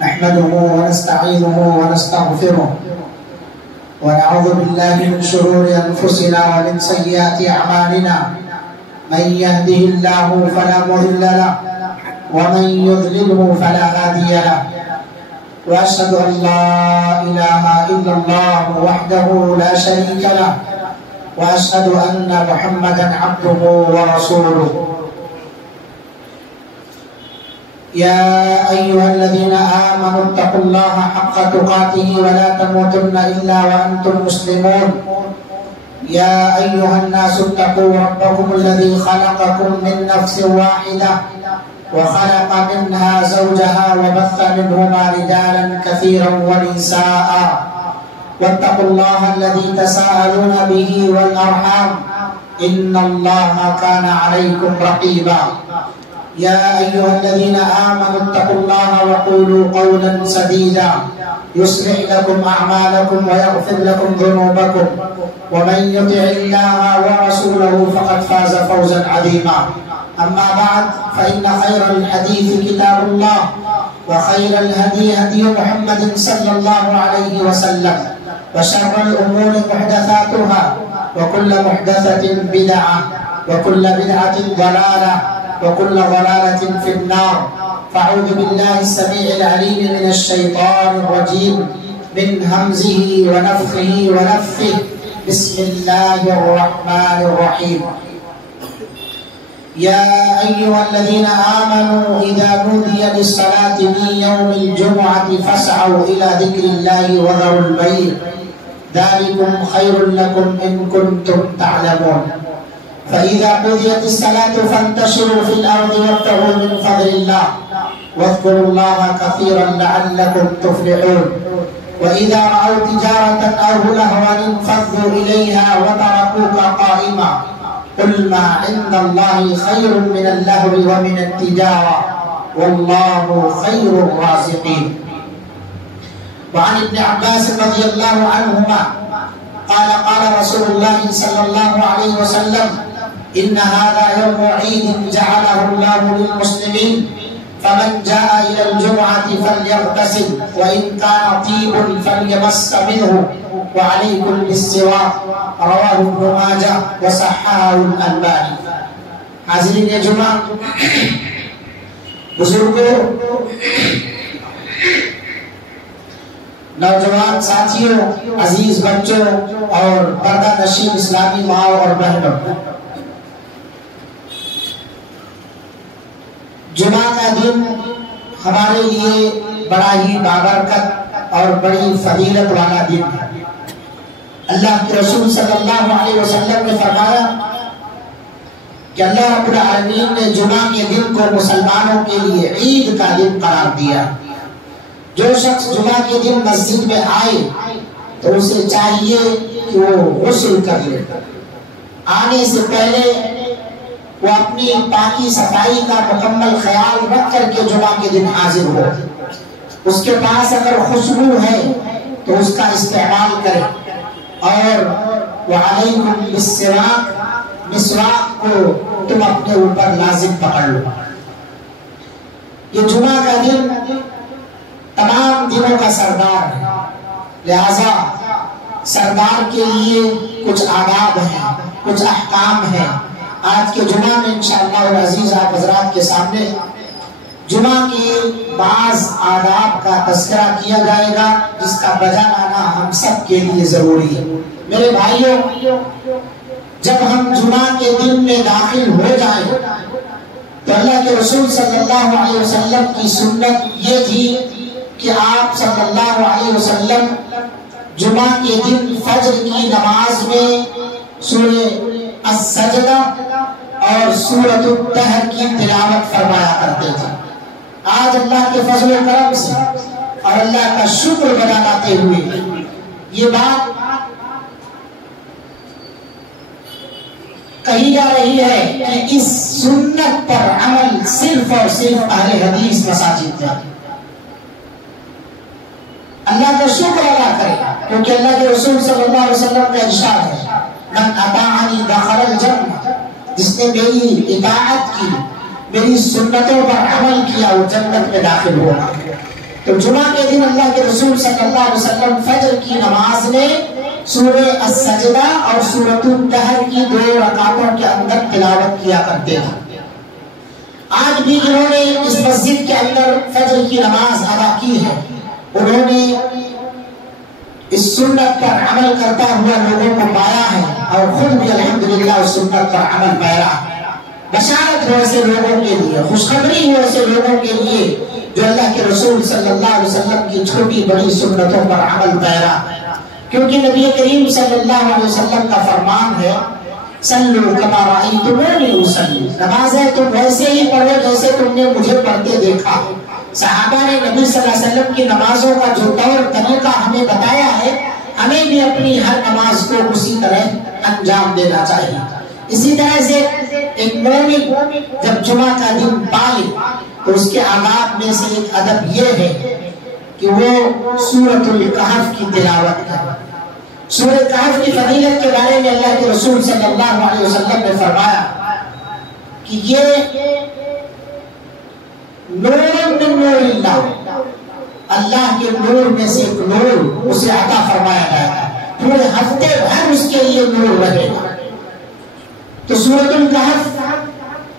نحمده ونستعينه ونستغفره ونعوذ بالله من شرور أنفسنا ومن سيئات أعمالنا من يهده الله فلا مضل له ومن يضلله فلا هادي له وأشهد أن لا إله إلا الله وحده لا شريك له وأشهد أن محمدا عبده ورسوله يا أيها الذين آمنوا اتقوا الله حق تقاته ولا تموتن إلا وأنتم مسلمون يا أيها الناس اتقوا ربكم الذي خلقكم من نفس واحدة وخلق منها زوجها وبث منهما رجالا كثيرا ونساء واتقوا الله الذي تساءلون به والأرحام إن الله كان عليكم رقيبا يا أيها الذين آمنوا اتقوا الله وقولوا قولا سديدا يصلح لكم أعمالكم ويغفر لكم ذنوبكم ومن يطع الله ورسوله فقد فاز فوزا عظيما أما بعد فإن خير الحديث كتاب الله وخير الهدي هدي محمد صلى الله عليه وسلم وشر الأمور محدثاتها وكل محدثة بدعة وكل بدعة ضلالة وكل ضلالة في النار فأعوذ بالله السميع العليم من الشيطان الرجيم من همزه ونفخه ونفثه بسم الله الرحمن الرحيم يا أيها الذين آمنوا إذا نودي للصلاة من يوم الجمعة فاسعوا إلى ذكر الله وذروا البيع ذلكم خير لكم إن كنتم تعلمون فإذا قضيت الصلاة فانتشروا في الأرض وابتغوا من فضل الله واذكروا الله كثيرا لعلكم تفلحون وإذا رأوا تجارة أو لهوا انفضوا إليها وتركوك قائما قل ما عند الله خير من اللهو ومن التجارة والله خير الرازقين وعن ابن عباس رضي الله عنهما قال قال رسول الله صلى الله عليه وسلم إن هذا يوم عيد جعله الله للمسلمين فمن جاء إلى الجمعة فليغتسل وإن كان طيب فليمس منه وعليكم بالسواك رواه ابن ماجه وصححه الألباني. حاضرین جمعہ، بزرگوں، نوجوان ساتھیوں، عزیز بچوں اور پردہ نشین اسلامی ماؤں اور بہنوں، جمعہ کا دن ہمارے لیے بڑا ہی بابرکت اور بڑی فضیلت والا دن ہے۔ اللہ کے رسول صلی اللہ علیہ وسلم نے فرمایا کہ اللہ رب العالمین نے جمعہ کے دن کو مسلمانوں کے لیے عید کا دن قرار دیا۔ جو شخص جمعہ کے دن مسجد میں آئے تو اسے چاہیے کہ وہ غسل کر لے، آنے سے پہلے وہ اپنی پاکی صفائی کا مکمل خیال رکھ کر کے جمعہ کے دن حاضر ہو۔ اس کے پاس اگر خوشبو ہے تو اس کا استعمال کرے، اور وعلیکم بالسواک، مسواک کو تم اپنے اوپر لازم پکڑ لو۔ یہ جمعہ کا دن تمام دنوں کا سردار ہے، لہذا سردار کے لیے کچھ آداب ہیں، کچھ احکام ہیں۔ آج کے جمعہ میں انشاءاللہ العزیز آپ حضرات کے سامنے جمعہ کے بعض آداب کا تذکرہ کیا جائے گا، جس کا بجا لانا ہم سب کے لیے ضروری ہے۔ میرے بھائیوں، جب ہم جمعہ کے دن میں داخل ہو جائیں تو اللہ کے رسول صلی اللہ علیہ وسلم کی سنت یہ تھی کہ آپ صلی اللہ علیہ وسلم جمعہ کے دن فجر کی نماز میں سورہ السجدہ اور سورۃ الطحر کی تلاوت فرمایا کرتے تھے۔ آج اللہ کے فضل و کرم سے اور اللہ کا شکر بناتے ہوئے یہ بات کہی جا رہی ہے کہ اس سنت پر عمل صرف اور صرف اہل حدیث مساجد میں۔ اللہ کا شکر ادا کرے، کیونکہ اللہ کے رسول صلی اللہ علیہ وسلم کا ارشاد ہے من اطاعنی دخل الجنہ، جس نے میری اطاعت کی، میری سنتوں پر عمل کیا، وہ جنت میں داخل ہوگا۔ تو جمعہ کے دن اللہ کے رسول صلی اللہ علیہ وسلم فجر کی نماز میں سورہ السجدہ اور سورۃ الدہر کی 2 رکعتوں کے اندر تلاوت کیا کرتے تھے۔ آج بھی جنہوں نے اس مسجد کے اندر فجر کی نماز ادا کی ہے، انہوں نے اس سنت پر عمل کرتا ہوا لوگوں کو پایا ہے اور خود بھی الحمدللہ اس سنت پر عمل پیرا ہے۔ بشارت ہو ایسے لوگوں کے لیے، خوشخبری ہو ایسے لوگوں کے لیے جو اللہ کے رسول صلی اللہ علیہ وسلم کی چھوٹی بڑی سنتوں پر عمل پیرا، کیونکہ نبی کریم صلی اللہ علیہ وسلم کا فرمان ہے صلو کما رأیتمونی اصلی، نمازیں تم ویسے ہی پڑھو جیسے تم نے مجھے پڑھتے دیکھا۔ صحابہ نے نبی صلی اللہ علیہ وسلم کی نمازوں کا جو طور طریقہ ہمیں بتایا ہے، ہمیں بھی اپنی ہر نماز کو اسی طرح انجام دینا چاہیے۔ اسی طرح سے ایک مومن جب جمعہ کا دن پالے تو اس کے آداب میں سے ایک ادب یہ ہے کہ وہ سورۃ الکہف کی تلاوت کرے۔ سورۃ کہف کی فضیلت کے بارے میں اللہ کے رسول صلی اللہ علیہ وسلم نے فرمایا کہ یہ نور من نور اللہ، اللہ کے نور میں سے ایک نور اسے عطا فرمایا گیا، پورے ہفتے بھر اس کے لیے نور رہے گا۔ تو سورۃ الکہف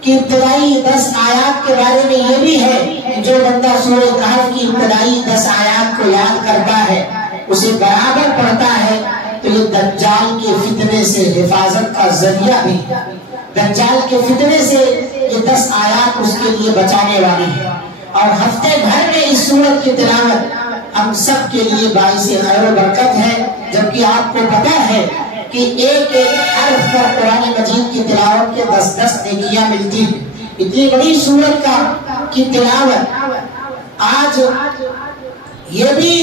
کی ابتدائی 10 آیات کے بارے میں یہ بھی ہے کہ جو بندہ سورۃ کہف کی ابتدائی 10 آیات کو یاد کرتا ہے، اسے برابر پڑھتا ہے، تو یہ دجال کے فتنے سے حفاظت کا ذریعہ بھی، دجال کے فتنے سے یہ 10 آیات اس کے لیے بچانے والی ہے۔ اور ہفتے بھر میں اس سورت کی تلاوت ہم سب کے لیے باعث خیر و برکت ہے، جبکہ آپ کو پتہ ہے کہ ایک حرف پر قرآن مجید کی تلاوت کے 10 نیکیاں ملتی ہیں۔ اتنی بڑی سورت کی تلاوت، آج یہ بھی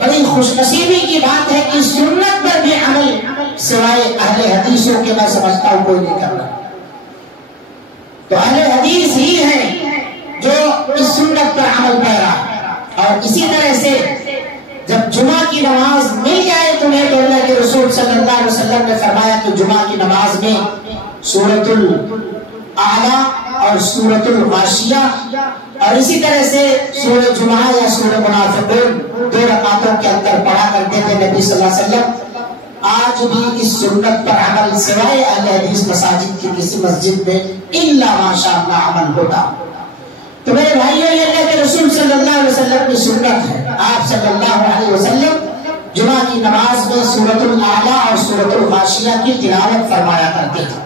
بڑی خوش نصیبی کی بات ہے کہ سنت پر بھی عمل سوائے اہل حدیثوں کے میں سمجھتا ہوں کوئی نہیں کر رہا۔ تو اہل حدیث ہی ہیں جو اس سنت پر عمل پیرا۔ اور اسی طرح سے جب جمعہ کی نماز مل جائے تمہیں تو اللہ کے رسول صلی اللہ علیہ وسلم نے فرمایا کہ جمعہ کی نماز میں سورۃ الاعلیٰ اور سورۃ الغاشیہ اور اسی طرح سے سورہ جمعہ یا سورہ منافقون 2 رکعتوں کے اندر پڑھا کرتے تھے نبی صلی اللہ علیہ وسلم۔ آج بھی اس سنت پر عمل سوائے اہل حدیث مساجد کی کسی مسجد میں الا ماشاءاللہ عمل ہوتا۔ تو میرے بھائیوں، یہ اللہ کے رسول صلی اللہ علیہ وسلم کی سنت ہے۔ آپ صلی اللہ علیہ وسلم جمعہ کی نماز میں سورۃ الاعلیٰ اور سورۃ الغاشیہ کی تلاوت فرمایا کرتے تھے۔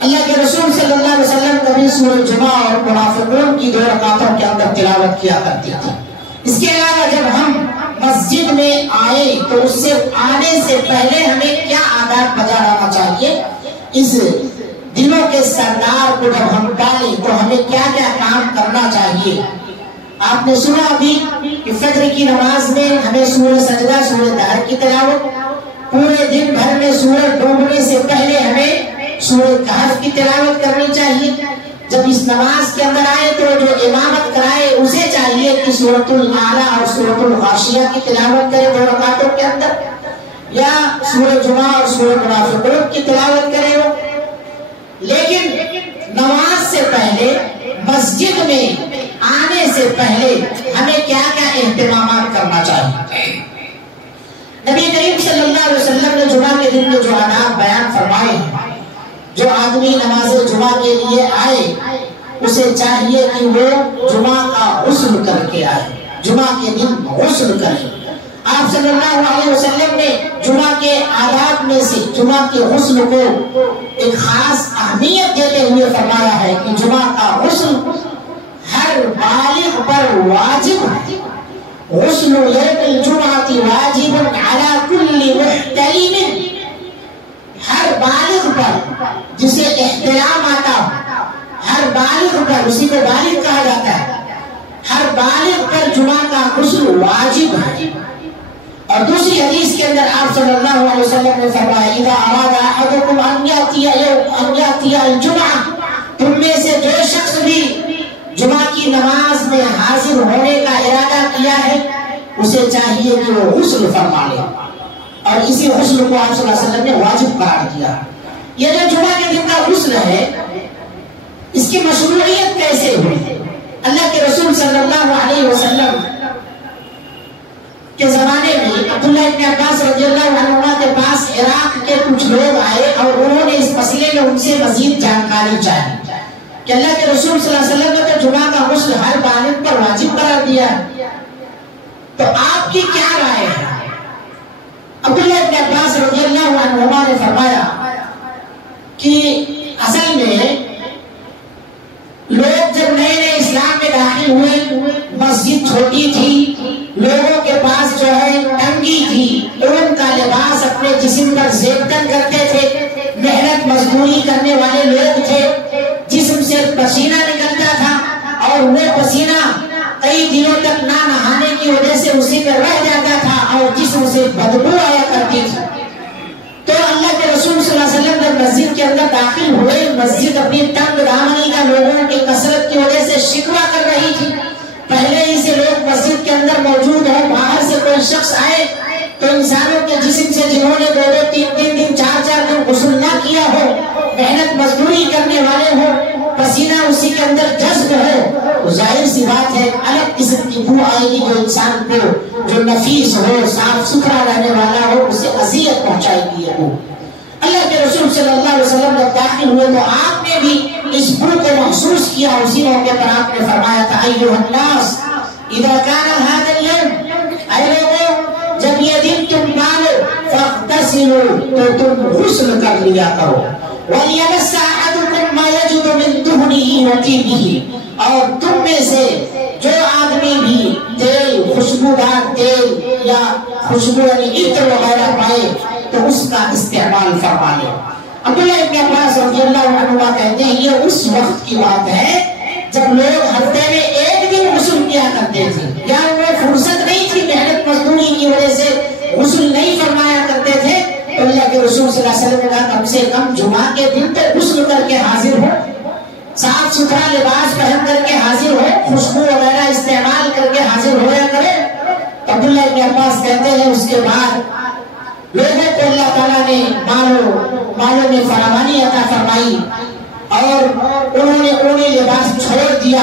اللہ کے رسول صلی اللہ علیہ وسلم کبھی سورہ جمعہ اور منافقون کی 2 رکعتوں کے اندر تلاوت کیا کرتے تھے۔ اس کے علاوہ جب ہم مسجد میں آئے تو اس سے آنے سے پہلے ہمیں کیا آداب بجا لانا چاہیے، اس دنوں کے سردار کو جب ہم پالیں تو ہمیں کیا کیا کام کرنا چاہیے۔ آپ نے سنا ابھی کہ فجر کی نماز میں ہمیں سورہ سجدہ سورہ دہر کی تلاوت، پورے دن بھر میں سورج ڈوبنے سے پہلے ہمیں سورہ کہف کی تلاوت کرنی چاہیے۔ جب اس نماز کے اندر آئے تو جو امامت کرائے اسے چاہیے کہ سورۃ الاعلیٰ اور سورۃ الغاشیہ کی تلاوت کرے 2 رکعتوں کے اندر، یا سورہ جمعہ اور سورہ منافقون کی تلاوت کرے وہ۔ لیکن نماز سے پہلے مسجد میں آنے سے پہلے ہمیں کیا کیا اہتمامات کرنا چاہیے۔ نبی کریم صلی اللہ علیہ وسلم نے جمعہ کے دن میں جو آداب بیان فرمائے ہیں، جو آدمی نماز جمعہ کے لیے آئے اسے چاہیے کہ وہ جمعہ کا غسل کر کے آئے، جمعہ کے دن غسل کرے۔ آپ صلی اللہ علیہ وسلم نے جمعہ کے آداب میں سے جمعہ کے غسل کو ایک خاص اہمیت دیتے ہوئے فرمایا ہے کہ جمعہ کا غسل ہر بالغ پر واجب ہے۔ غسل یوم الجمعہ واجب علی کل محتلم، ہر بالغ پر جسے احتلام آتا ہو، ہر بالغ پر، اسی کو بالغ کہا جاتا ہے، ہر بالغ پر جمعہ کا غسل واجب ہے۔ اور دوسری حدیث کے اندر آپ صلی اللہ علیہ وسلم نے فرمایا اذا اراد احدکم ان یاتی الجمعہ، تم میں سے جو شخص بھی جمعہ کی نماز میں حاضر ہونے کا ارادہ کیا ہے اسے چاہیے کہ وہ غسل فرما لے، اور اسی غسل کو آپ صلی اللہ علیہ وسلم نے واجب قرار دیا۔ یہ جو جمعہ کے دن کا غسل ہے اس کی مشروعیت کیسے ہوئی؟ اللہ کے رسول صلی اللہ علیہ وسلم عبداللہ ابن عباس رضی اللہ عنہ کے پاس عراق کے کچھ لوگ آئے اور انہوں نے اس مسئلے میں ان سے مزید جانکاری چاہی کہ اللہ کے رسول صلی اللہ علیہ وسلم نے تو جمعہ کا غسل ہر بالغ پر واجب قرار دیا ہے، تو آپ کی کیا رائے ہے؟ عبداللہ ابن عباس رضی اللہ عنہ نے فرمایا کہ اصل میں لوگ جب نئے نئے اسلام میں داخل ہوئے، مسجد چھوٹی تھی، لوگوں کے پاس جو ہے ٹنگی تھی، ان کا لباس اپنے جسم پر زیبتن کرتے تھے، محنت مزدوری کرنے والے لوگ تھے، جسم سے پسینہ نکلتا تھا اور وہ پسینہ کئی دنوں تک نہ نہانے کی وجہ سے اسی پر رہ جاتا تھا اور جسم سے بدبو آیا کرتی تھی۔ تو اللہ کے رسول صلی اللہ علیہ وسلم جب مسجد کے اندر داخل ہوئے، مسجد اپنی تنگ دامنی کا لوگوں کی کثرت کی وجہ سے شکوہ کر رہی تھی، پہلے ہی سے لوگ مسجد کے اندر موجود ہیں، باہر سے کوئی شخص آئے تو انسانوں کے جسم سے جنہوں نے 2-2 3-3 دن 4-4 دن غسل نہ کیا ہو، محنت مزدوری کرنے والے ہو، پسینہ اسی کے اندر جذب ہو، تو ظاہر سی بات ہے الگ قسم کی بو آئے گی جو انسان کو جو نفیس ہو، صاف ستھرا رہنے والا ہو، اسے اذیت پہنچائے گی یہ بو۔ اللہ کے رسول صلی اللہ علیہ وسلم جب داخل ہوئے تو آپ نے بھی اس بو کو محسوس کیا، اسی موقع پر آپ نے فرمایا تھا ایھا الناس اذا کان ھذا اليوم، اے لوگوں جب یہ دن تم مانو فاغتسلوا تو تم غسل کر لیا کرو، وَلْيَمَسَّ أَحَدُكُم مَّا يَجِدُ مِن دُهْنِهِ وَطِيبِهِ، اور تم میں سے جو آدمی بھی تیل، خوشبودار تیل یا خوشبو یعنی عطر وغیرہ پائے تو اس کا استعمال فرما لے۔ عبداللہ ابن عباس رضی اللہ عنہ کہتے ہیں یہ اس وقت کی بات ہے جب لوگ ہفتے میں ایک دن غسل کیا کرتے تھے، یا وہ فرصت نہیں تھی، محنت مزدوری کی وجہ سے غسل نہیں فرمایا کرتے تھے، تو اللہ کے رسول صلی اللہ علیہ وسلم نے کہا کم سے کم جمعہ کے دن تو غسل کر کے حاضر ہو، صاف ستھرا لباس پہن کر کے حاضر ہو، خوشبو وغیرہ استعمال کر کے حاضر ہویا کرے۔ عبداللہ ابن عباس کہتے ہیں اس کے بعد لوگوں کو اللہ تعالیٰ نے مالوں میں فراوانی عطا فرمائی اور انہوں نے لباس چھوڑ دیا،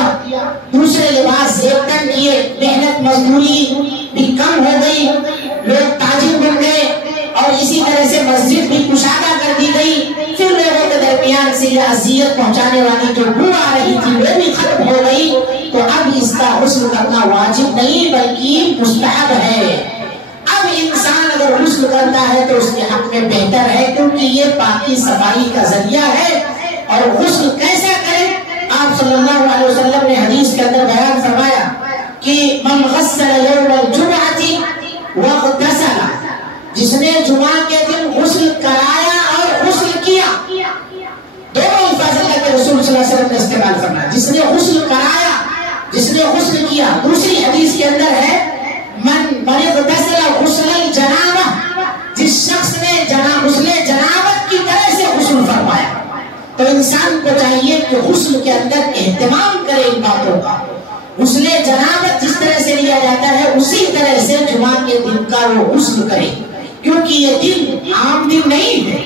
دوسرے لباس زیبتن کیے، محنت مزدوری بھی کم ہو گئی، لوگ تاجر بن گئے اور اسی طرح سے مسجد بھی کشادہ کر دی گئی، پھر لوگوں کے درمیان سے یہ اذیت پہنچانے والی جو بو آ رہی تھی وہ بھی ختم ہو گئی، تو اب اس کا غسل کرنا واجب نہیں بلکہ مستحب ہے۔ اب انسان اگر غسل کرتا ہے تو اس کے حق میں بہتر ہے، کیونکہ یہ پاکی صفائی کا ذریعہ ہے۔ اور غسل کیسا کرے؟ آپ صلی اللہ علیہ وسلم نے حدیث کے اندر بیان فرمایا کہ من غسل یوم الجمعہ واغتسل، جس نے جمعہ کے دن غسل کرایا اور غسل کیا، دونوں الفاظ اللہ کے رسول صلی اللہ علیہ وسلم نے استعمال فرمایا، جس نے غسل کرایا، جس نے غسل کیا۔ دوسری حدیث کے اندر ہے من اغتسل غسل الجنابہ، جس شخص نے غسل جنابت کی طرح سے غسل فرمایا۔ تو انسان کو چاہیے کہ غسل کے اندر اہتمام کرے ان باتوں کا، غسل جنابت جس طرح سے لیا جاتا ہے اسی طرح سے جمعہ کے دن کا وہ غسل کرے، کیونکہ یہ دن عام دن نہیں ہے،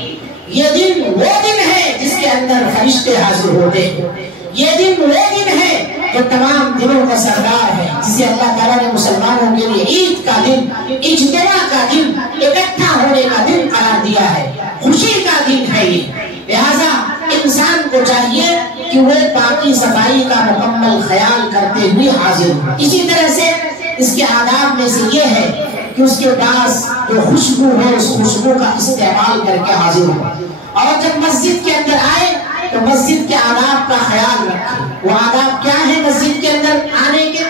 یہ دن وہ دن ہے جس کے اندر فرشتے حاضر ہوتے ہیں، یہ دن وہ دن ہے جو تمام دنوں کا سردار ہے، جسے اللہ تعالیٰ نے مسلمانوں کے لیے عید کا دن، اجتماع کا دن، اکٹھا ہونے کا دن قرار دیا ہے، خوشی کا دن ہے یہ۔ لہذا انسان کو چاہیے کہ وہ پاکی صفائی کا مکمل خیال کرتے ہوئے حاضر ہو۔ اسی طرح سے اس کے آداب میں سے یہ ہے کہ اس کے پاس جو خوشبو ہو اس خوشبو کا استعمال کر کے حاضر ہو، اور جب مسجد کے اندر آئے تو مسجد کے آداب کا خیال رکھے۔ وہ آداب کیا ہے مسجد کے اندر آنے کے؟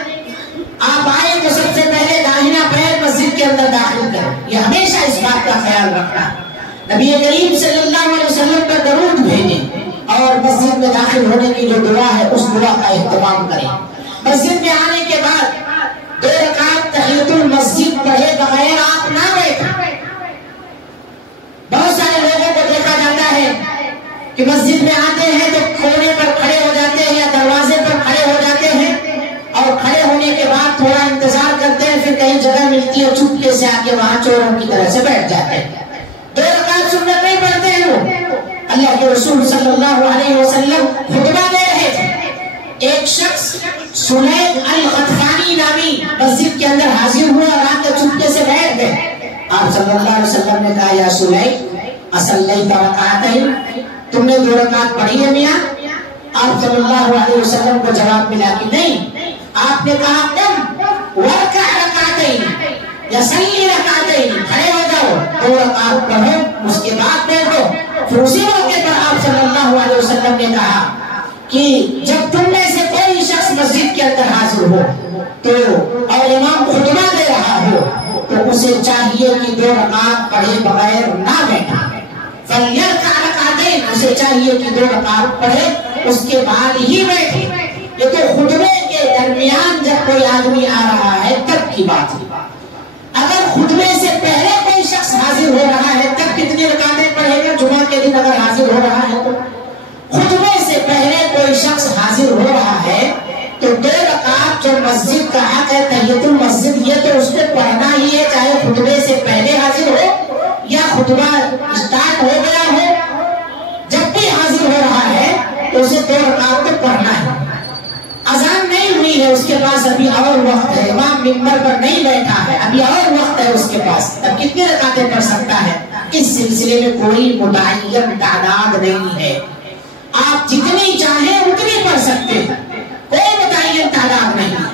آپ آئے تو سب سے پہلے داہنا پیر مسجد کے اندر داخل کریں، یہ ہمیشہ اس بات کا خیال رکھنا۔ نبی کریم صلی اللہ علیہ وسلم پر درود بھیجیں اور مسجد میں داخل ہونے کی جو دعا ہے اس دعا کا اہتمام کریں۔ مسجد میں آنے کے بعد 2 رکعت تحیۃ المسجد پڑھے بغیر آپ نہ بیٹھیں۔ بہت سارے لوگوں کو دیکھا جاتا ہے کہ مسجد میں آتے ہیں تو کونے پر کھڑے ہو جاتے ہیں یا دروازے پر کھڑے ہو جاتے ہیں، اور کھڑے ہونے کے بعد تھوڑا انتظار کرتے ہیں، پھر کہیں جگہ ملتی ہے چپکے سے آ کے وہاں چوروں کی طرح سے بیٹھ جاتے ہیں۔ 2 رکعت سنت نہیں پڑھتے ہیں وہ۔ اللہ کے رسول صلی اللہ علیہ وسلم خطبہ دے رہے تھے، ایک شخص سلیق الغطفانی نامی مسجد کے اندر حاضر ہوا اور آ کے چپکے سے بیٹھ گئے۔ آپ صلی اللہ علیہ وسلم نے کہا یا سلیک اصلیت رکعتین، تم نے 2 رکعت پڑھی ہے میاں؟ آپ صلی اللہ علیہ وسلم کو جواب ملا کہ نہیں۔ آپ نے کہا قم ورکع رکعتین یا صلی رکعتین، کھڑے ہو جاؤ 2 رکعت پڑھو اس کے بعد بیٹھو۔ پھر اسی موقع پر آپ صلی اللہ علیہ وسلم نے کہا کہ جب تم میں سے کوئی شخص مسجد کے اندر حاضر ہو تو اور امام خطبہ دے رہا ہو تو اسے چاہیے کہ 2 رکعت پڑھے بغیر نہ بیٹھے، فلیرکع رکعتین، اسے چاہیے کہ 2 رکعت پڑھے اس کے بعد ہی بیٹھے۔ یہ تو خطبے کے درمیان جب کوئی آدمی آ رہا ہے تب کی بات ہے۔ اگر خطبے سے پہلے کوئی شخص حاضر ہو رہا ہے تب کتنی رکعتیں پڑھے گا؟ جمعہ کے دن اگر حاضر ہو رہا ہے تو خطبے سے پہلے کوئی شخص حاضر ہو رہا ہے تو 2 رکعت جو مسجد کا حق ہے تحیت المسجد، یہ تو اس کو پڑھنا ہی ہے، چاہے خطبے سے پہلے حاضر ہو یا خطبہ اسٹارٹ ہو گیا ہو۔ جب بھی حاضر ہو رہا ہے تو اسے 2 رکعت تو پڑھنا ہے۔ اذان نہیں ہوئی ہے، اس کے پاس ابھی اور وقت ہے، امام منبر پر نہیں بیٹھا ہے، ابھی اور وقت ہے اس کے پاس، اب کتنی رکعتیں پڑھ سکتا ہے؟ اس سلسلے میں کوئی متعین تعداد نہیں ہے، آپ جتنی چاہیں اتنی پڑھ سکتے ہیں، کوئی متعین تعداد نہیں ہے۔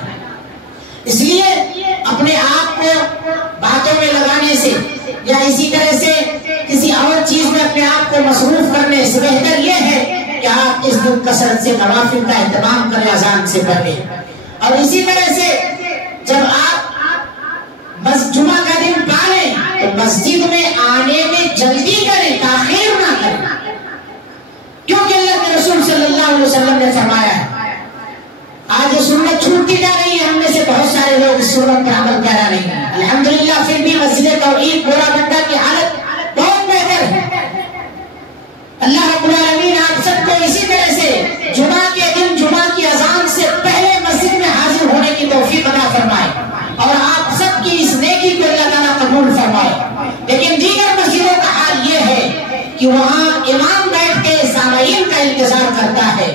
اس لیے اپنے آپ کو باتوں میں لگانے سے یا اسی طرح سے کسی اور چیز میں اپنے آپ کو مصروف کرنے سے بہتر یہ ہے کہ آپ اس دن کثرت سے نوافل کا اہتمام کریں اذان سے پہلے۔ اور اسی طرح سے جب آپ جمعہ کا دن پالیں تو مسجد میں آنے میں جلدی کریں، تاخیر نہ کریں، کیونکہ اللہ کے رسول صلی اللہ علیہ وسلم نے فرمایا ہے۔ آج یہ سنت چھوٹتی جا رہی ہے، ہم میں سے بہت سارے لوگ اس سنت پر عمل کرا رہے ہیں، الحمدللہ پھر بھی مسجد توحید گورا بنڈا کی حالت بہت بہتر ہے۔ اللہ رب العالمین آپ سب کو اسی طرح سے جمعہ کے دن جمعہ کی اذان سے پہلے مسجد میں حاضر ہونے کی توفیق عطا فرمائے اور آپ سب کی اس نیکی کو اللہ تعالیٰ قبول فرمائے۔ لیکن دیگر مسجدوں کا حال یہ ہے کہ وہاں امام بیٹھ کے سامعین کا انتظار کرتا ہے،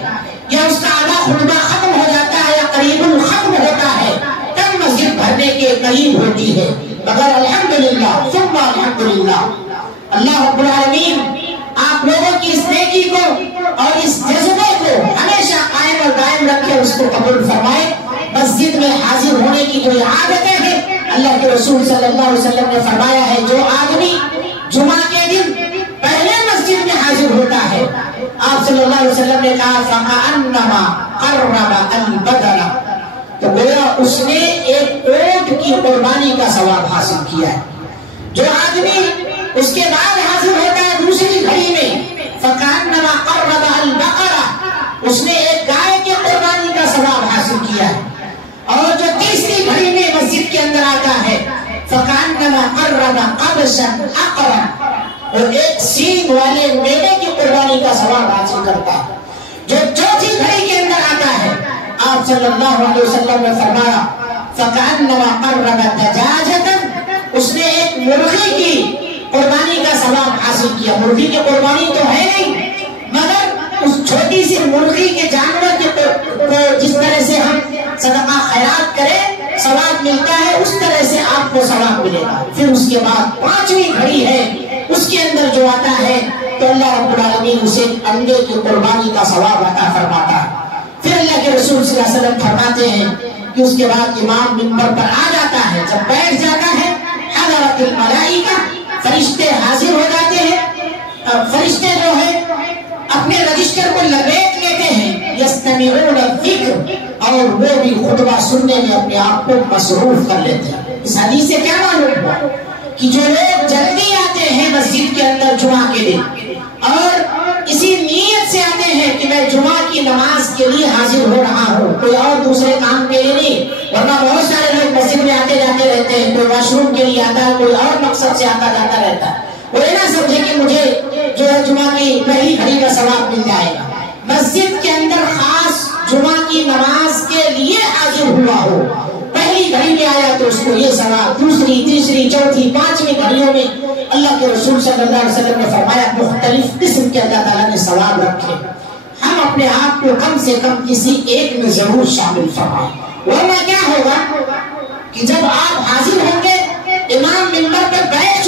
یا اس کا آدھا خطبہ ختم ہو جاتا ہے یا قریب الختم ہوتا ہے تب مسجد بھرنے کے قریب ہوتی ہے، مگر الحمدللہ ثم الحمدللہ اللہ رب العالمین آپ لوگوں کی اس نیکی کو اور اس جذبے کو ہمیشہ قائم اور دائم رکھے، اس کو قبول فرمائے۔ مسجد میں حاضر ہونے کی جو عادتیں ہیں، اللہ کے رسول صلی اللہ علیہ وسلم نے فرمایا ہے جو آدمی جمعہ کے دن پہلے مسجد میں حاضر ہوتا ہے، آپ صلی اللہ علیہ وسلم نے کہا فَكَأَنَّمَا قَرَّبَ الْبَدَنَ، تو گویا اس نے ایک اونٹ کی قربانی کا ثواب حاصل کیا ہے۔ جو آدمی اس کے بعد حاضر ہوتا ہے دوسری گھڑی میں فَكَأَنَّمَا قَرَّبَ الْبَقَرَ، اس نے ایک گائے کی قربانی کا ثواب حاصل کیا ہے۔ اور جو تیسری گھڑی میں مسجد کے اندر آتا ہے فَكَأَنَّمَا قَرَّبَ قَبْشًا أَقْرًا، اور ایک سینگ والے میڑے کی قربانی کا ثواب حاصل کرتا ہے۔ جو چوتھی گھڑی کے اندر آتا ہے آپ صلی اللہ علیہ وسلم نے فرمایا فَكَأَنَّمَا قَرَّبَ دَجَاجَةً، اس نے ایک مرغی کی قربانی کا ثواب حاصل کیا۔ مرغی کی قربانی تو ہے نہیں، مگر اس چھوٹی سی مرغی کے جانور کو جس طرح سے ہم صدقہ خیرات کریں ثواب ملتا ہے، اس طرح سے آپ کو ثواب ملے گا۔ پھر اس کے بعد پانچویں گھڑی ہے، اس کے اندر جو آتا ہے تو اللہ رب العالمین اسے انڈے کی قربانی کا ثواب عطا فرماتا ہے۔ پھر اللہ کے رسول صلی اللہ علیہ وسلم فرماتے ہیں کہ اس کے بعد امام منبر پر آ جاتا ہے، جب بیٹھ جاتا ہے حضرت الملائکہ، فرشتے حاضر ہو جاتے ہیں۔ فرشتے جو ہیں اپنے رجسٹر کو لپیٹ لیتے ہیں، یستمعون الذکر، اور وہ بھی خطبہ سننے میں اپنے آپ کو مصروف کر لیتے ہیں۔ اس حدیث سے کیا معلوم ہوا کہ جو لوگ جلدی آتے ہیں مسجد کے اندر جمعہ کے دن اور اسی نیت سے آتے ہیں کہ میں جمعہ کی نماز کے لیے حاضر ہو رہا ہوں، کوئی اور دوسرے کام کے لیے نہیں، ورنہ بہت سارے لوگ مسجد میں آتے جاتے رہتے ہیں، کوئی واش روم کے لیے آتا ہے، کوئی اور مقصد سے آتا جاتا رہتا ہے، وہ یہ نہ سمجھے کہ مجھے جو ہے جمعہ کی پہلی گھڑی کا ثواب مل جائے گا۔ مسجد کے اندر خاص جمعہ کی نماز کے لیے حاضر ہوا ہو، پہلی گھڑی میں آیا تو اس کو یہ ثواب، دوسری تیسری چوتھی پانچویں گھڑیوں میں اللہ کے رسول صلی اللہ علیہ وسلم نے فرمایا مختلف قسم کے اللہ تعالیٰ نے ثواب رکھے۔ ہم اپنے آپ کو کم سے کم کسی ایک میں ضرور شامل فرمائیں، ورنہ کیا ہوگا کہ جب آپ حاضر ہوں گے امام منبر پر بیٹھ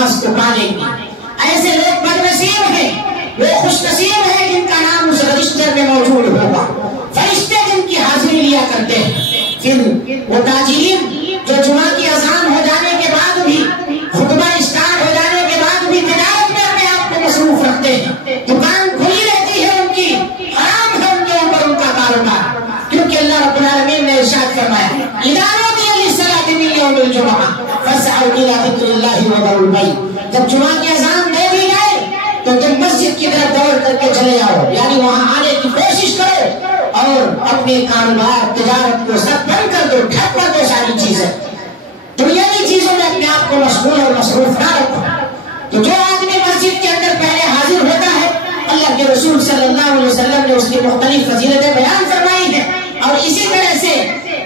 نماز کو پا لیں گے۔ ایسے لوگ بدنصیب ہیں، وہ خوش نصیب ہیں جن کا نام اس رجسٹر میں موجود ہوگا، فرشتے جن کی حاضری لیا کرتے ہیں۔ پھر وہ تاجرین جو جمعہ کی اذان ہو جانے کے بعد بھی، خطبہ اسٹارٹ ہو جانے کے بعد بھی تجارت میں اپنے آپ کو مصروف رکھتے ہیں، دکان کھلی رہتی ہے ان کی، حرام ہے ان کے اوپر ان کا کاروبار، کیونکہ اللہ رب العالمین نے ارشاد فرمایا اِذَا نُودِیَ لِلصَّلَاةِ مِن يَوْمِ الْجُمْعَةِ فَاسْعَوْا إِلَىٰ ذِكْرِ اللَّهِ وَذَرُوا الْبَيْعَ۔ جب جمعہ کی اذان دے دی جائے تو تم مسجد کی طرف دوڑ کر کے چلے جاؤ، یعنی وہاں آنے کی کوشش کرو اور اپنے کاروبار تجارت کو سب بند کر دو، ٹھپ کر دو ساری چیزیں، دنیاوی چیزوں میں اپنے آپ کو مشغول اور مصروف نہ رکھو۔ تو جو آدمی مسجد کے اندر پہلے حاضر ہوتا ہے، اللہ کے رسول صلی اللہ علیہ وسلم نے اس کی مختلف فضیلتیں بیان فرمائی ہیں، اور اسی طرح سے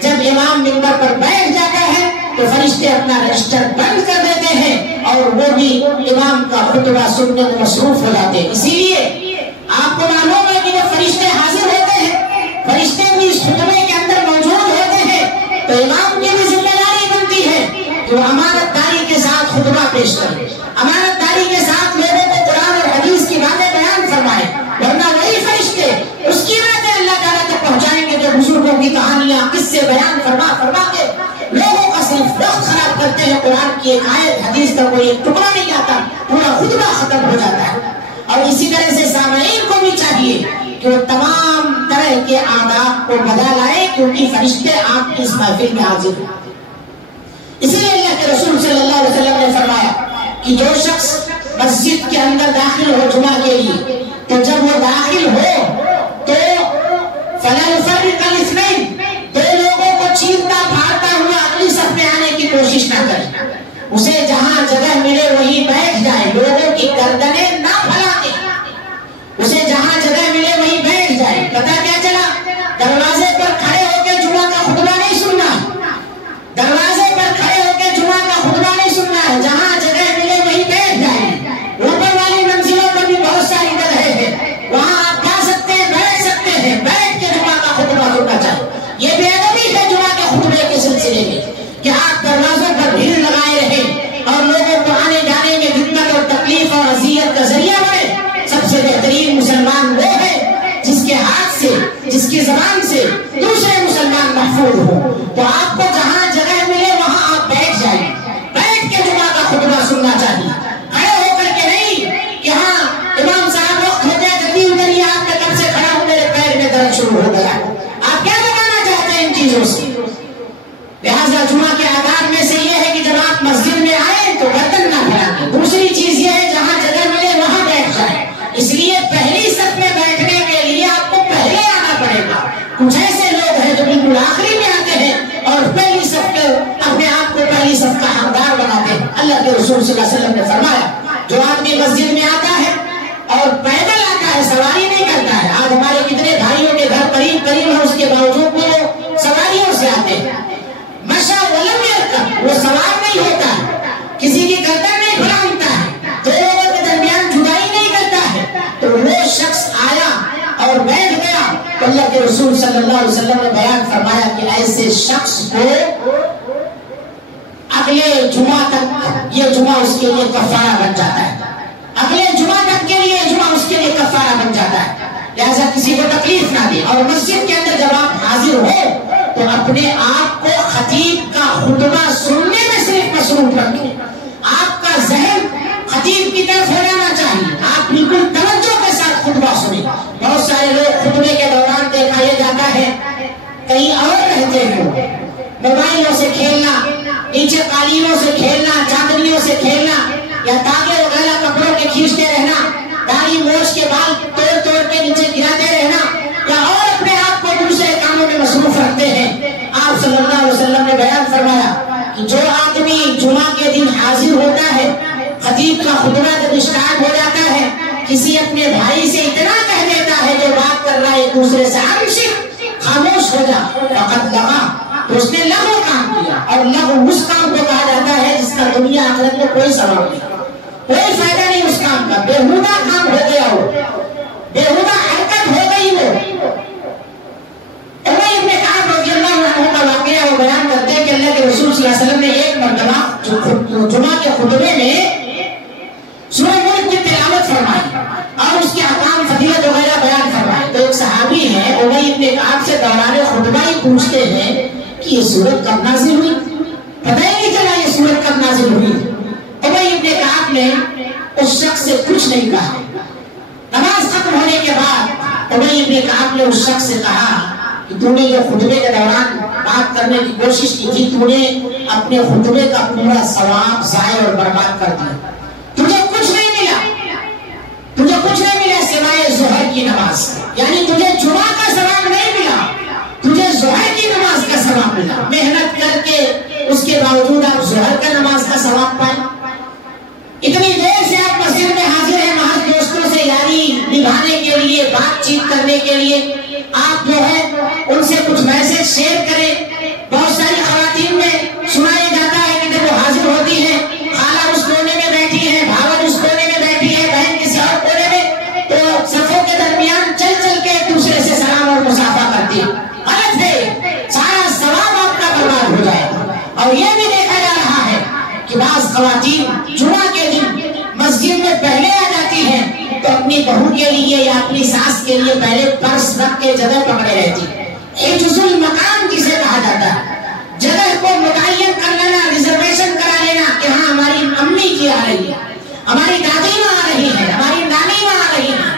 جب امام منبر پر بیٹھ جاتا ہے تو فرشتے اپنا رجسٹر بند کر دیتے ہیں اور وہ بھی امام کا خطبہ سننے میں مصروف ہو جاتے ہیں۔ اسی لیے آپ کو معلوم ہے کہ جب فرشتے حاضر ہوتے ہیں، فرشتے بھی اس خطبے کے اندر موجود ہوتے ہیں، تو امام کی بھی ذمہ داری بنتی ہے کہ وہ امانت داری کے ساتھ خطبہ پیش کرے، امانت داری کے ساتھ لوگوں کو قرآن اور حدیث کی باتیں بیان فرمائے، ورنہ وہی فرشتے اس کی باتیں اللہ تعالیٰ تک پہنچائیں گے جو بزرگوں کی کہانیاں قصے بیان فرما کے لوگوں کا صرف وقت خراب کرتے ہیں۔ قرآن کی ایک آیت حدیث کا کوئی ایک ٹکڑا نہیں آتا، پورا خطبہ ختم ہو جاتا ہے۔ اور اسی طرح سے سامعین کو بھی چاہیے کہ وہ تمام طرح کے آداب کو بدا لائے، کیونکہ فرشتے آپ کی اس محفل میں حاضر ہیں۔ اسی لیے اللہ کے رسول صلی اللہ علیہ وسلم نے فرمایا کہ جو شخص مسجد کے اندر داخل ہو جمعہ کے لیے، تو جب وہ داخل ہو تو فَلَا يُفَرِّقَ الْإِثْنَيْنِ، دو لوگوں کو چیرتا پھاڑتا ہوا اگلی صف میں آنے کی کوشش نہ کرے، اسے جہاں جگہ ملے وہیں بیٹھ جائے، لوگوں کی گردنیں نہ پھیلاتے، اسے جہاں جگہ ملے وہیں بیٹھ جائے۔ پتہ کیا چلا؟ دروازے پر کھڑے ہو کے جمعہ کا خطبہ نہیں سننا، دروازے پر کھڑے ہو کے جمعہ کا خطبہ نہیں سننا ہے، جہاں جگہ ملے وہیں بیٹھ جائیں۔ اوپر والی منزلوں پر بھی بہت ساری جگہیں ہیں، وہاں آپ جا سکتے ہیں، بیٹھ سکتے ہیں، بیٹھ کے جمعہ کا خطبہ سننا چاہیے۔ یہ بے ادبی ہے جمعہ کے خطبے کے سلسلے میں کہ آپ دروازوں پر بھیڑ لگائے رہیں اور لوگوں کو آنے جانے میں دقت اور تکلیف اور اذیت کا ذریعہ بنے۔ سب سے بہترین مسلمان وہ ہے جس کے ہاتھ سے، جس کی زبان سے دوسرے مسلمان محفوظ ہوں۔ تو آپ کو جہاں جگہ ملے وہاں آپ بیٹھ جائیں، بیٹھ کے جمعہ کا خطبہ سننا چاہیے، کھڑے ہو کر کے نہیں کہ ہاں امام صاحب وقت ہو گیا جلدی ادھر، آپ میں کب سے کھڑا ہوں، میرے پیر میں درد شروع ہو گیا۔ آپ کیا بتانا چاہتے ہیں ان چیزوں سے؟ لہٰذا جمعہ کے آداب میں سے یہ ہے کہ جب آپ مسجد میں آئیں تو گردن نہ پھیلائیں۔ دوسری چیز یہ ہے جہاں جگہ ملے وہاں بیٹھ جائیں۔ اس لیے پہلی صف میں بیٹھنے کے لیے آپ کو پہلے آنا پڑے گا۔ کچھ ایسے لوگ ہیں جو بالکل آخری میں آتے ہیں اور پہلی صف کے اپنے آپ کو پہلی صف کا حقدار بناتے ہیں۔ اللہ کے رسول صلی اللہ علیہ وسلم نے فرمایا جو آدمی مسجد میں آتا ہے اور پیدل آتا ہے، سواری نہیں کرتا ہے، آج ہمارے کتنے بھائیوں کے گھر قریب قریب ہیں، اس کے باوجود بھی وہ سواریوں سے آتے ہیں، مشا ولم یرکب، وہ سوار نہیں ہوتا ہے، کسی کی گردن نہیں پھلانگتا ہے، دو لوگوں کے درمیان جدائی نہیں کرتا ہے، تو وہ شخص آیا اور بیٹھ گیا تو اللہ کے رسول صلی اللہ علیہ وسلم نے بیان فرمایا کہ ایسے شخص کو اگلے جمعہ تک یہ جمعہ اس کے لیے کفارہ بن جاتا ہے، اگلے جمعہ تک کے لیے جمعہ اس کے لیے کفارہ بن جاتا ہے۔ لہذا کسی کو تکلیف نہ دے، اور مسجد کے اندر جب آپ حاضر ہو تو اپنے آپ کو خطیب کا خطبہ سننے میں صرف مصروف رکھیں، آپ کا ذہن خطیب کی طرف ہو جانا چاہیے، آپ بالکل توجہ کے ساتھ خطبہ سنیں۔ بہت سارے لوگ خطبے کے دوران دیکھا یہ جاتا ہے کہیں اور رہتے ہیں، موبائلوں سے کھیلنا، نیچے قالینوں سے کھیلنا، چادریوں سے کھیلنا، یا داغے وغیرہ کپڑوں کے کھینچتے رہنا، داڑھی موچھ کے بال توڑ توڑ کے نیچے گراتے رہنا، یا اور اپنے آپ کو دوسرے کاموں میں مصروف رکھتے ہیں۔ آپ صلی اللہ علیہ وسلم نے بیان فرمایا کہ جو آدمی جمعہ کے دن حاضر ہوتا ہے، خطیب کا خطبہ جب اسٹارٹ ہو جاتا ہے، کسی اپنے بھائی سے اتنا کہہ دیتا ہے جو بات کر رہا ہے ایک دوسرے سے، خاموش ہو جا، فقط لغا، تو اس نے لغو کام کیا، اور لغو اس کام کو کہا جاتا ہے جس کا دنیا آخرت میں کوئی ثواب نہیں، کوئی فائدہ نہیں اس کام کا، بےہودہ کام ہو گیا وہ، بےہودہ حرکت ہو گئی وہ۔ ابن کعب رضی اللہ عنہ کا واقعہ وہ بیان کرتے ہیں کہ اللہ کے رسول صلی اللہ علیہ وسلم نے ایک مرتبہ جمعہ کے خطبے میں ابن کعب سے دوران خطبہ ہی پوچھتے ہیں کہ یہ سورت کب نازل ہوئی؟ پتہ ہی نہیں چلا یہ سورت کب نازل ہوئی۔ ابی ابن کعب نے اس شخص سے کچھ نہیں کہا۔ نماز ختم ہونے کے بعد ابی ابن کعب نے اس شخص سے کہا کہ تو نے یہ خطبے کے دوران بات کرنے کی کوشش کی تھی، تو نے اپنے خطبے کا پورا ثواب ضائع اور برباد کر دیا۔ تجھے کچھ نہیں ملا، تجھے کچھ نہیں ملا سوائے ظہر کی نماز، یعنی تجھے جمعہ کا ثواب نہیں ملا، تجھے ظہر کی نماز کا ثواب ملا۔ محنت کر کے اس کے باوجود آپ ظہر کا نماز کا ثواب پائیں۔ اتنی دیر سے آپ مسجد میں حاضر ہیں محض دوستوں سے یاری نبھانے کے لیے، بات چیت کرنے کے لیے، آپ جو ہے ان سے کچھ میسج شیئر کریں۔ بہت ساری خواتین میں سنایا جاتا ہے کہ جب وہ حاضر ہوتی ہیں، خالہ اس کونے میں بیٹھی ہے، بھاوج اس کونے میں بیٹھی ہے، بہن کسی اور کونے میں، تو صفوں کے درمیان چل چل کے ایک دوسرے سے سلام اور مصافحہ کرتی ہے۔ غلط ہے، سارا ثواب آپ کا برباد ہو جائے گا۔ اور یہ بھی دیکھا جا رہا ہے کہ بعض خواتین جمعہ کے دن مسجد میں پہلے آ جاتی ہیں تو اپنی بہو کے لیے یا اپنی ساس کے لیے پہلے پرس رکھ کے جگہ پکڑے رہتی ہے۔ حجز المقام جسے کہا جاتا ہے، جگہ کو متعین کر لینا، ریزرویشن کرا لینا کہ ہاں ہماری امی کی آ رہی ہے، ہماری دادی ماں آ رہی ہے، ہماری نانی ماں آ رہی ہے۔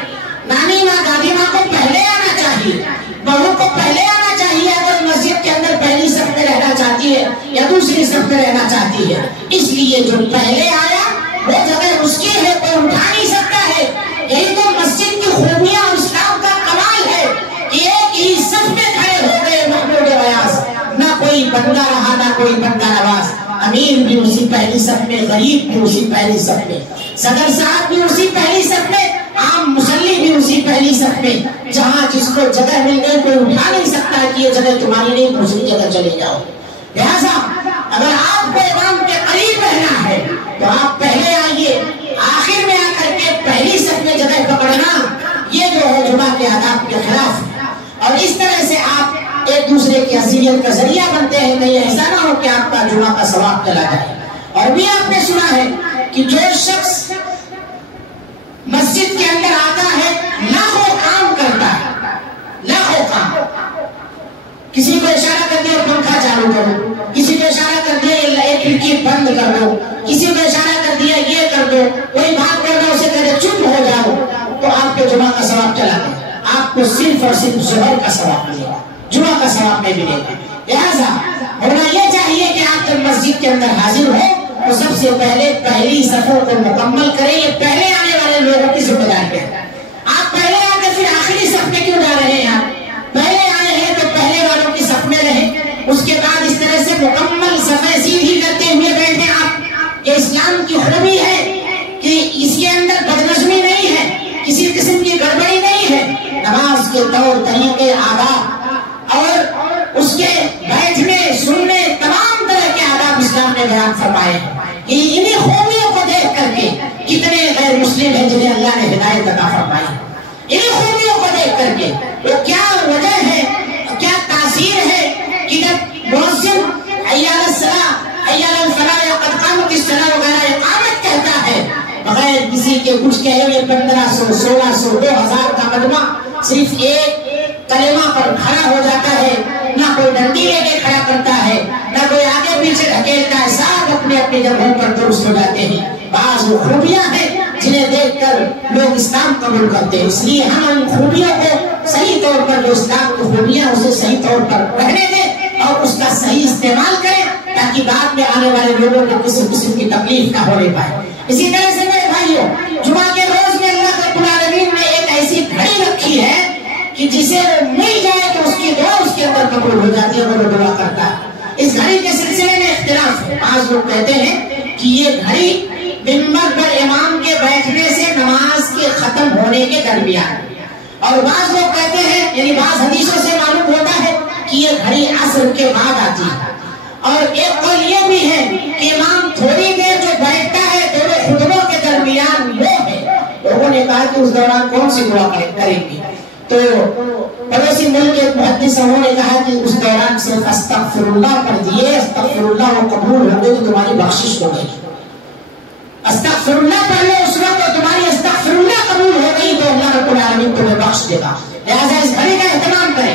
نانی ماں دادی ماں کو پہلے آنا چاہیے، بہو کو پہلے آنا چاہیے اگر مسجد کے اندر پہلی صف میں رہنا چاہتی ہے یا دوسری صف میں رہنا چاہتی ہے۔ اس لیے جو پہلے آیا وہ جگہ اس کی ہے، کوئی اٹھا نہیں سکتا ہے۔ یہی تو مسجد کی خوبیاں اور اسلام کا کمال ہے کہ ایک ہی صف میں کھڑے ہو گئے محمود بیاض، نہ کوئی بندہ رہا نہ کوئی بندہ نواز۔ امیر بھی اسی پہلی صف میں، غریب بھی اسی پہلی صف میں، صدر صاحب بھی اسی پہلی صف میں، عام مصلی بھی اسی پہلی صف میں۔ جہاں جس کو جگہ مل گئی کوئی اٹھا نہیں سکتا کہ یہ جگہ تمہاری نہیں، دوسری جگہ چلے جاؤ۔ لہٰذا اگر آپ کو امام کے قریب رہنا ہے تو آپ پہلے آئیے، آخر میں آ کر کے پہلی صف میں جگہ پکڑنا یہ جو ہے جمعہ کے آداب کے خلاف ہے۔ اور اس طرح سے آپ ایک دوسرے کی اذیت کا ذریعہ بنتے ہیں، کہیں ایسا نہ ہو کہ آپ کا جمعہ کا ثواب چلا جائے۔ اور بھی آپ نے سنا ہے کہ جو شخص مسجد کے اندر آتا ہے لاکھوں کام کرتا ہے، لاکھوں کام، کسی کو اشارہ کر دیا پنکھا چالو کرو، کسی کو اشارہ کر دیا ایک کھڑکی بند کر دو، کسی کو اشارہ کر دیا یہ کر دو، کوئی بات کر دو اسے کہتے چپ ہو جاؤ، تو آپ کے جمعہ کا ثواب چلا گیا۔ آپ کو صرف اور صرف ظہر کا ثواب ملے گا، جمعہ کا ثواب نہیں ملے گا۔ لہٰذا ہونا یہ چاہیے کہ آپ جب مسجد کے اندر حاضر ہو تو سب سے پہلے پہلی صفوں کو مکمل کریں۔ یہ پہلے آنے والے لوگوں کی ذمہ داری ہے۔ آپ پہلے آ کے پھر آخری صف میں کیوں جا رہے ہیں؟ آپ پہلے آئے ہیں تو پہلے والوں کی صف میں رہیں، اس کے بعد اس طرح سے مکمل صفیں سیدھی کرتے ہوئے بیٹھیں آپ۔ یہ اسلام کی خوبی ہے کہ اس کے اندر بدنظمی نہیں ہے، کسی قسم کی گڑبڑی نہیں ہے۔ نماز کے طور طریقے، آداب اور اس کے بیٹھنے سننے تمام طرح کے آداب اسلام نے بیان فرمائے ہیں۔ انہی خوبیوں کو دیکھ کر کے کتنے غیر مسلم ہیں جنہیں اللہ نے ہدایت عطا فرمائی، انہی خوبیوں کو دیکھ کر کے وہ کیا وجہ ہے، کیا تاثیر ہے کہ جب مؤذن حی علی الصلاۃ، حی علی الفلاح یا قد قامت الصلاۃ وغیرہ اقامت کہتا ہے، بغیر کسی کے کچھ کہے ہوئے 1500 1600 2000 کا مجمع صرف ایک کلمہ پر کھڑا ہو جاتا ہے، نہ کوئی ڈنڈی لے کے کھڑا کرتا ہے، نہ کوئی آگے پیچھے دھکیلتا ہے، سب اپنے اپنے جگہوں پر درست ہو جاتے ہیں۔ بعض وہ خوبیاں ہیں جنہیں دیکھ کر لوگ اسلام قبول کرتے ہیں، اس لیے ہم ان خوبیوں کو صحیح طور پر، جو اسلام کی خوبیاں اسے صحیح طور پر رہنے دیں اور اس کا صحیح استعمال کریں تاکہ بعد میں آنے والے لوگوں کو کسی قسم کی تکلیف نہ ہونے پائے۔ اسی طرح سے میرے بھائیوں، جمعہ کے روز میں اللہ رب العالمین نے ایک ایسی گھڑی رکھی ہے کہ جسے مل جائے تو اس کی دعا اس کے اندر قبول ہو جاتی ہے اور وہ دعا کرتا ہے۔ اس گھڑی کے سلسلے میں اختلاف ہے، بعض لوگ کہتے ہیں کہ یہ گھڑی منبر پر امام کے بیٹھنے سے نماز کے ختم ہونے کے درمیان، اور بعض لوگ کہتے ہیں، یعنی بعض حدیثوں سے معلوم ہوتا ہے کہ یہ گھڑی عصر کے بعد آتی ہے، اور ایک قول یہ بھی ہے کہ امام تھوڑی دیر جو بیٹھتا ہے دونوں خطبوں کے درمیان وہ ہے۔ لوگوں نے کہا کہ اس دوران کون سی دعا کریں گے، تو پڑوسی ملک کے محدث نے کہا کہ اس دوران صرف استغفر اللہ پڑھ دیے، استغفر اللہ وہ قبول ہو گئے تو تمہاری بخشش ہو گئی۔ استغفر اللہ پڑھ لو اس وقت تو تمہاری استغفر اللہ قبول ہو گئی تو اللہ رب العالمین تمہیں بخش دے گا۔ لہٰذا اس گھڑی کا اہتمام کریں،